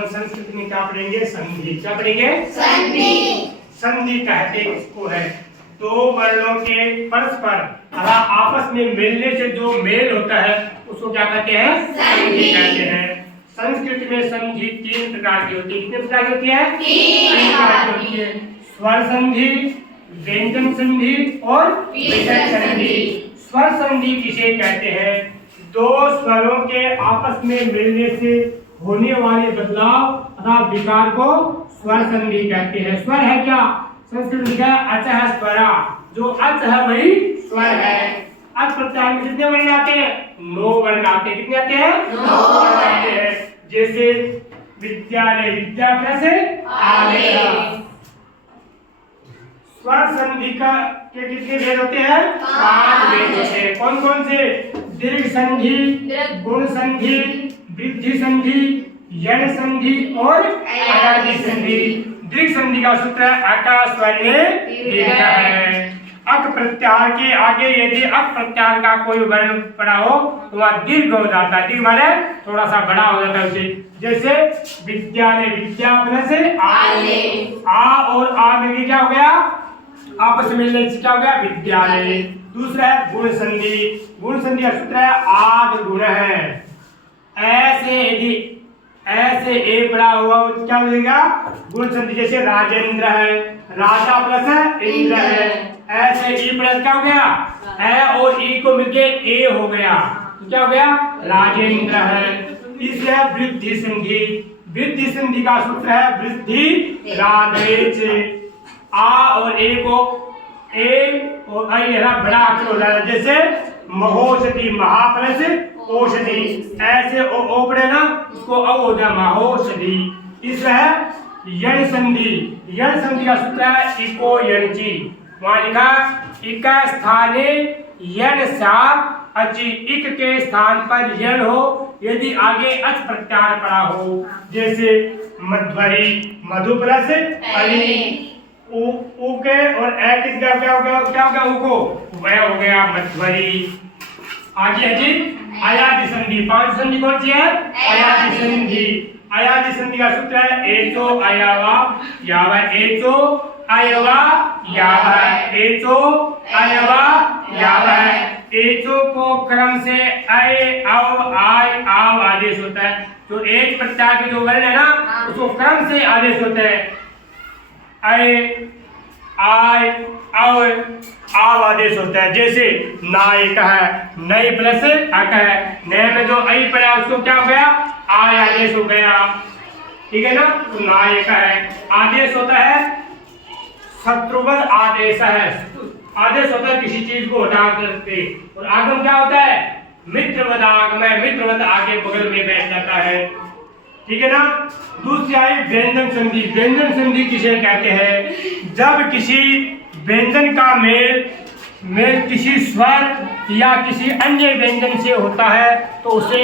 अपन संस्कृत में क्या पढ़ेंगे? संधि। क्या पढ़ेंगे? संधि। संधि कहते किसको है? दो वर्णों के परस्पर अथवा आपस में मिलने से जो मेल होता है उसको क्या कहते हैं? संधि कहते हैं। संस्कृत में संधि 3 प्रकार की होती है। कितने प्रकार की होती है? 3 प्रकार की होती है। स्वर संधि, व्यंजन संधि और विसर्ग संधि। स्वर संधि किसे कहते हैं? दो स्वरों के आपस में मिलने से होने वाले बदलाव अथवा विकार को स्वर संधि कहते हैं। स्वर है क्या? संस्कृत में क्या? अच है स्वरा। जो अच है वही स्वर है। अच प्रत्याहार में कितने वर्ण आते हैं? 9 वर्ण आते हैं। कितने आते हैं? 9 वर्ण आते हैं। जैसे विद्यालय, विद्या प्लस आलय। स्वर संधि का के कितने भेद होते हैं? 5 भेद होते हैं। कौन कौन से? दीर्घ संधि, गुण संधि, वृद्धि संधि, यण संधि और अयादि संधि। दीर्घ संधि का सूत्र अका स्वर्ण दीर्घ है। अक प्रत्याहार के आगे यदि अक प्रत्याहार का कोई वर्ण पड़ा हो तो वह दीर्घ हो जाता है। दीर्घ माने थोड़ा सा बड़ा हो जाता है उसे। जैसे विद्यालय, विद्या प्लस आलय। आ और आ में क्या हो गया? आपस में मिलने से क्या हो गया? विद्यालय। दूसरा है गुण संधि। गुण संधि का सूत्र है आद गुण है। ऐसे यदि ऐसे ए पड़ा हुआ क्या मिलेगा? गुण संधि। जैसे राजेंद्र है, राजा प्लस इंद्र है। ऐसे ई प्लस क्या हो गया? ए और ई को मिलके ए हो गया तो क्या हो गया? राजेंद्र है। तीसरा है वृद्धि संधि। वृद्धि संधि का सूत्र है वृद्धि राधेच। आ और ए को ए और आई बड़ा अक्षर हो जाता है। जैसे महोषधि, महा प्लस औषधि। ऐसे ओ पड़े ना उसको औ हो जाए महोषधि। तीसरा है यण संधि। यण संधि का सूत्र है इको यणची। वहां लिखा इका स्थाने यण सा अचि। इक के स्थान पर यण हो यदि आगे अच प्रत्याहार पड़ा हो। जैसे मध्वरी, मधु प्लस अली। उ के और ए के क्या हो गया? उ को वह हो गया मध्वरी। आगे है जी अयादि संधि। 5 संधि कौन सी है? अयादि संधि। अयादि संधि का सूत्र है एचो अयवा यावा। एचो अयवा यावा। एचो अयवा यावा। एचो को क्रम से अय औ आय आव आदेश होता है। जो एक प्रत्याहार के जो वर्ण है ना उसको क्रम से आदेश होता है। अय आय और आव आदेश होता है। जैसे नायक है, नई प्लस अक है। नए में जो आई पड़ा उसको क्या हो गया? आय आदेश हो गया। ठीक है ना? तो नायक है। आदेश होता है शत्रुवद आदेश है। आदेश होता है किसी चीज को हटा करके। और आगम क्या होता है? मित्रवद आगम है। मित्रवद आगे बगल में बैठ जाता है। ठीक है ना? दूसरी आई व्यंजन संधि। व्यंजन संधि किसे कहते हैं? जब किसी व्यंजन का मेल किसी स्वर या किसी अन्य व्यंजन से होता है तो उसे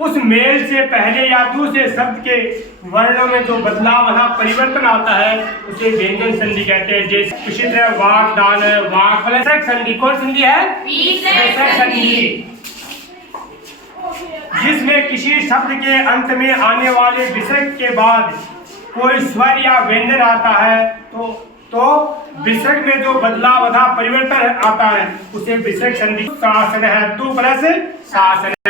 उस मेल से पहले या दूसरे शब्द के वर्णों में जो बदलाव अथवा परिवर्तन आता है उसे व्यंजन संधि कहते हैं। जैसे इसी तरह वाक दान है, वाक विसर्ग संधि। कौन संधि है? विसर्ग संधि। जिसमें किसी शब्द के अंत में आने वाले विसर्ग के बाद कोई स्वर या व्यंजन आता है तो विसर्ग में जो बदलाव अथवा परिवर्तन आता है उसे विसर्ग संधि। शासन है, तू प्लस शासन है।